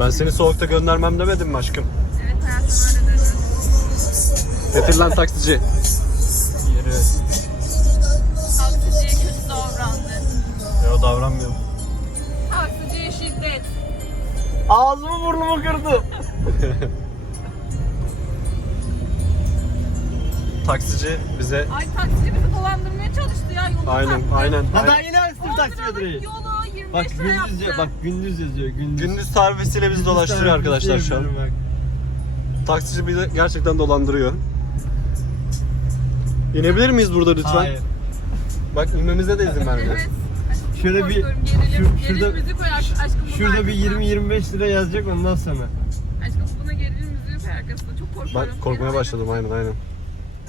Ben seni soğukta göndermem demedim mi aşkım? Evet hayatım öyle dedi. Getir lan taksici. Yürü. Taksiciye kötü davrandı. Yo davranmıyorum. Taksiciye şiddet. Ağzımı burnumu kırdı. Taksici bize Ay taksici bizi dolandırmaya çalıştı ya yolu aynen taktı. aynen. Ha daha aynen. yeni açtım 10 taksimetreyi. liralık yolu 25 Bak lira gündüz yaptı. ya, bak gündüz yazıyor gündüz. Gündüz tarifesiyle bizi Gündüz dolaştırıyor tarifesi arkadaşlar şu an. yapıyorum bak. Taksici bizi gerçekten dolandırıyor. İnebilir miyiz burada lütfen? Hayır. Bak inmemize de izin vermiyor. Evet. Aşkım, Şöyle bir- korkuyorum. Gerilim, şu- gerilim şurada- müzik koy aşk- aşkım bunun Şurada bir arkasına. 20-25 lira yazacak ondan sonra. Aşkım buna gerilim müziği koy arkasına. Çok korkuyorum. Ben korkmaya Gerilim- başladım aynen aynen.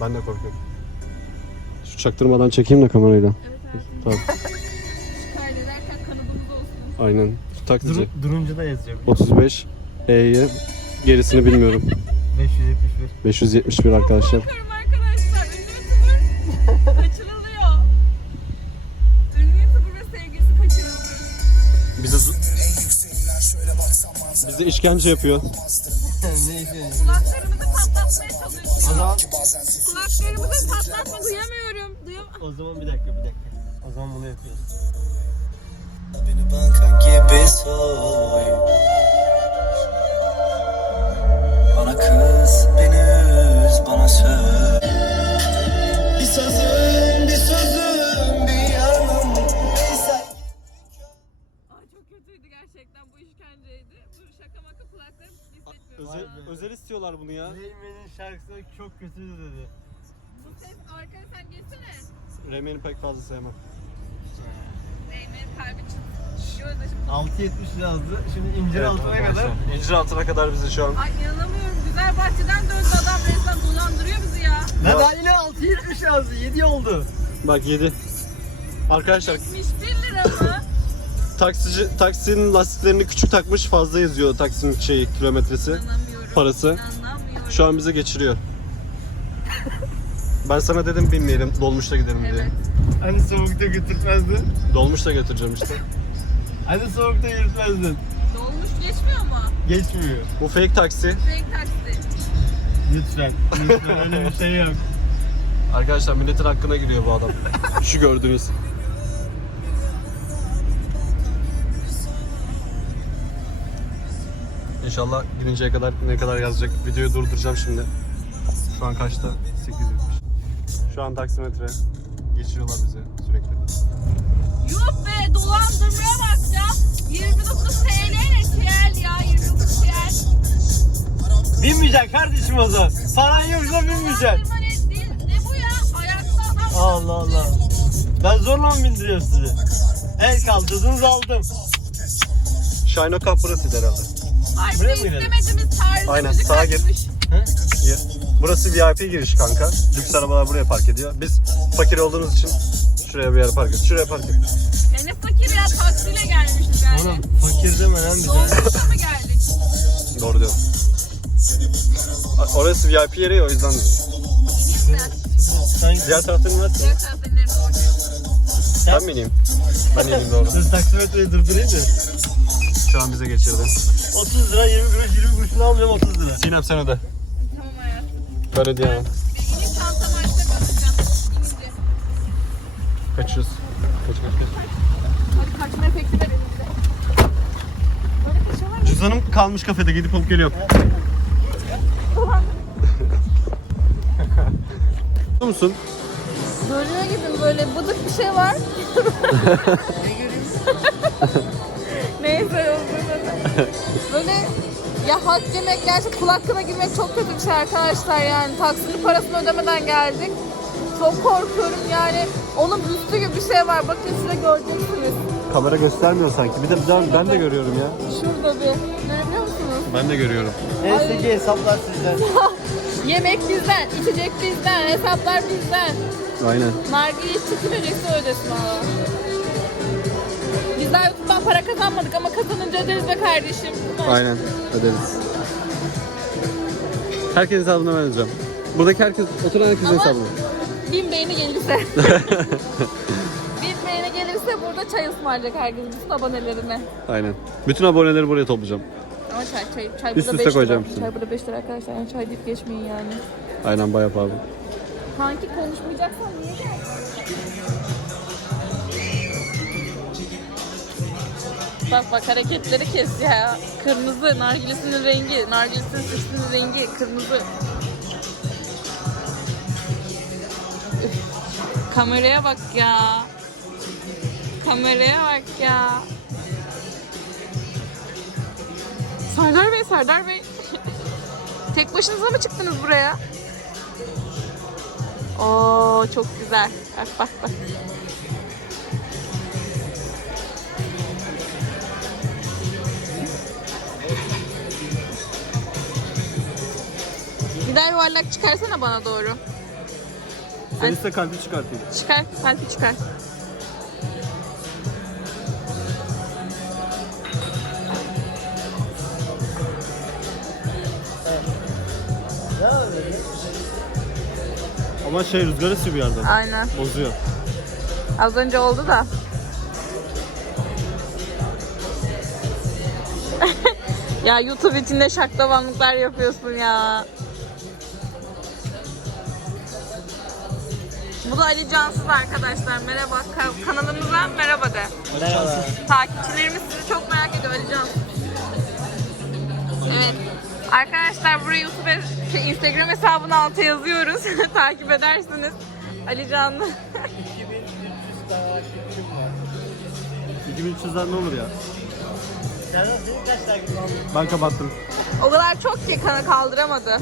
Ben de korkuyorum. Şu çaktırmadan çekeyim de kamerayla. Evet hayatım. Tamam. Aynen. Taksici. Dur, durunca da yazıyor. 35 E'ye gerisini bilmiyorum. 571. 571 arkadaşlar. Arkadaşlar. Ünlü YouTuber kaçırılıyor. Ünlü YouTuber ve sevgilisi kaçırıldı. Bize bize işkence yapıyor. Neyse. Kulaklarımızı patlatmaya çalışıyor. O zaman, Kulaklarımızı patlatma duyamıyorum. Duyam o zaman bir dakika bir dakika. O zaman bunu yapıyoruz. Beni banka soy Bana kız, beni üz, bana söz Bir sözüm, bir sözüm, bir yanım Neyse Ay çok kötüydü gerçekten bu işkenceydi. Bu şaka maka kulaklarım. Özel, özel istiyorlar bunu ya. Reymen'in şarkısı çok kötüydü dedi. Bu ses arkaya sen geçsene. Reymen'i pek fazla sevmem. Reymen kalbi şimdi. 6.70 yazdı. Şimdi incir altına arkadaşlar. kadar. İncir altına kadar bizi şu an. Ay inanamıyorum. Güzel bahçeden döndü adam resmen dolandırıyor bizi ya. Ne daha yine 6.70 yazdı. 7 oldu. Bak 7. Arkadaşlar 71 lira mı? taksici taksinin lastiklerini küçük takmış fazla yazıyor taksinin şeyi kilometresi. İnanamıyorum. Parası. İnanamıyorum. Şu an bize geçiriyor. Ben sana dedim binmeyelim dolmuşla gidelim diye. Evet. Hani soğukta götürtmezdin. Dolmuşla götüreceğim işte. Hani soğukta yürütmezdin. Dolmuş geçmiyor mu? Geçmiyor. Bu fake taksi. Fake taksi. Lütfen. Lütfen öyle bir şey yok. Arkadaşlar milletin hakkına giriyor bu adam. Şu gördüğünüz. İnşallah girinceye kadar ne kadar yazacak videoyu durduracağım şimdi. Şu an kaçta? 8.70. Şu an taksimetre. Geçiriyorlar bizi sürekli. Yuh be dolandırmaya bak ya. 29 TL ne TL ya 29 TL. Binmeyeceksin kardeşim o zaman. Paran yoksa binmeyeceksin. Dolandırma ne, değil, ne bu ya? Ayakta adam. Allah Allah. Ben zorla mı bindiriyorum sizi? El kaldırdınız aldım. Shino Cup burasıydı herhalde. Ay Buraya mı istemediğimiz tarzda Aynen, müzik sağa gir. açmış. Burası VIP giriş kanka. Lüks arabalar buraya park ediyor. Biz fakir olduğumuz için şuraya bir yere park ediyoruz. Şuraya park ediyoruz. Ya ne fakir ya taksiyle gelmiştik yani. Oğlum fakir deme lan bize. Dolmuşla mı geldik? Doğru diyorum. Orası VIP yeri ya o yüzden. Neyse. Sen Diğer tarafta ne var? Diğer tarafta inerim doğru. Ben mi ineyim? Ben ineyim doğru. Dur taksimetreyi durdurayım da. Şu an bize geçirdi. 30 lira 20 kuruş 20 kuruşunu almayacağım 30 lira. Sinem sen öde. Tamam hayatım. Ben ödeyemem. Kaçıyoruz. Kaç kaç kaç. Hadi kaçma efekti de elimizde. Böyle kaçıyorlar mı? Cüzdanım kalmış kafede gidip alıp geliyorum. Biliyor musun? Görüyor gibi böyle bıdık bir şey var. Neyse olduğunu Böyle ya hak yemek gerçi kul hakkına girmek çok kötü bir şey arkadaşlar yani. Taksinin parasını ödemeden geldik. Çok korkuyorum yani. Onun üstü gibi bir şey var. Bakın size göreceksiniz. Kamera göstermiyor sanki. Bir de ben, ben de görüyorum ya. Şurada bir. Görebiliyor musunuz? Ben de görüyorum. ESG hesaplar sizden. Yemek bizden, içecek bizden, hesaplar bizden. Aynen. Nargileyi ödeyecekse ödesin valla. Bizler YouTube'dan para kazanmadık ama kazanınca öderiz be kardeşim. Aynen. Öderiz. Herkes hesabına ben ödeyeceğim. Buradaki herkes, oturan herkesin Ama- hesabına. Bin beğeni gelirse. Bin beğeni gelirse burada çay ısmarlayacak herkes bütün abonelerine. Aynen. Bütün aboneleri buraya toplayacağım. Ama çay, çay, çay Üst burada üste 5 lira. koyacağım şimdi. Çay burada 5 lira arkadaşlar. Yani çay deyip geçmeyin yani. Aynen bayağı pahalı. Kanki konuşmayacaksan niye geldin? Bak bak hareketleri kes ya. Kırmızı, nargilesinin rengi, nargilesinin süsünün rengi kırmızı. Kameraya bak ya. Kameraya bak ya. Serdar Bey, Serdar Bey. Tek başınıza mı çıktınız buraya? Oo çok güzel. Bak bak bak. Daha yuvarlak çıkarsana bana doğru. Sen iste kalbi çıkartayım. Çıkar, kalpi çıkar. Ama şey rüzgar esiyor bir yerden. Aynen. Bozuyor. Az önce oldu da. ya YouTube içinde şaklabanlıklar yapıyorsun ya. Bu da Ali Cansız arkadaşlar. Merhaba. Ka- kanalımıza merhaba de. Merhaba. Takipçilerimiz sizi çok merak ediyor Ali Cansız. Evet. Arkadaşlar buraya YouTube şey, Instagram hesabını alta yazıyoruz. Takip edersiniz. Ali Canlı. 2300'den ne olur ya? Serdar senin kaç takipçin var? Ben kapattım. O kadar çok ki kanı kaldıramadı.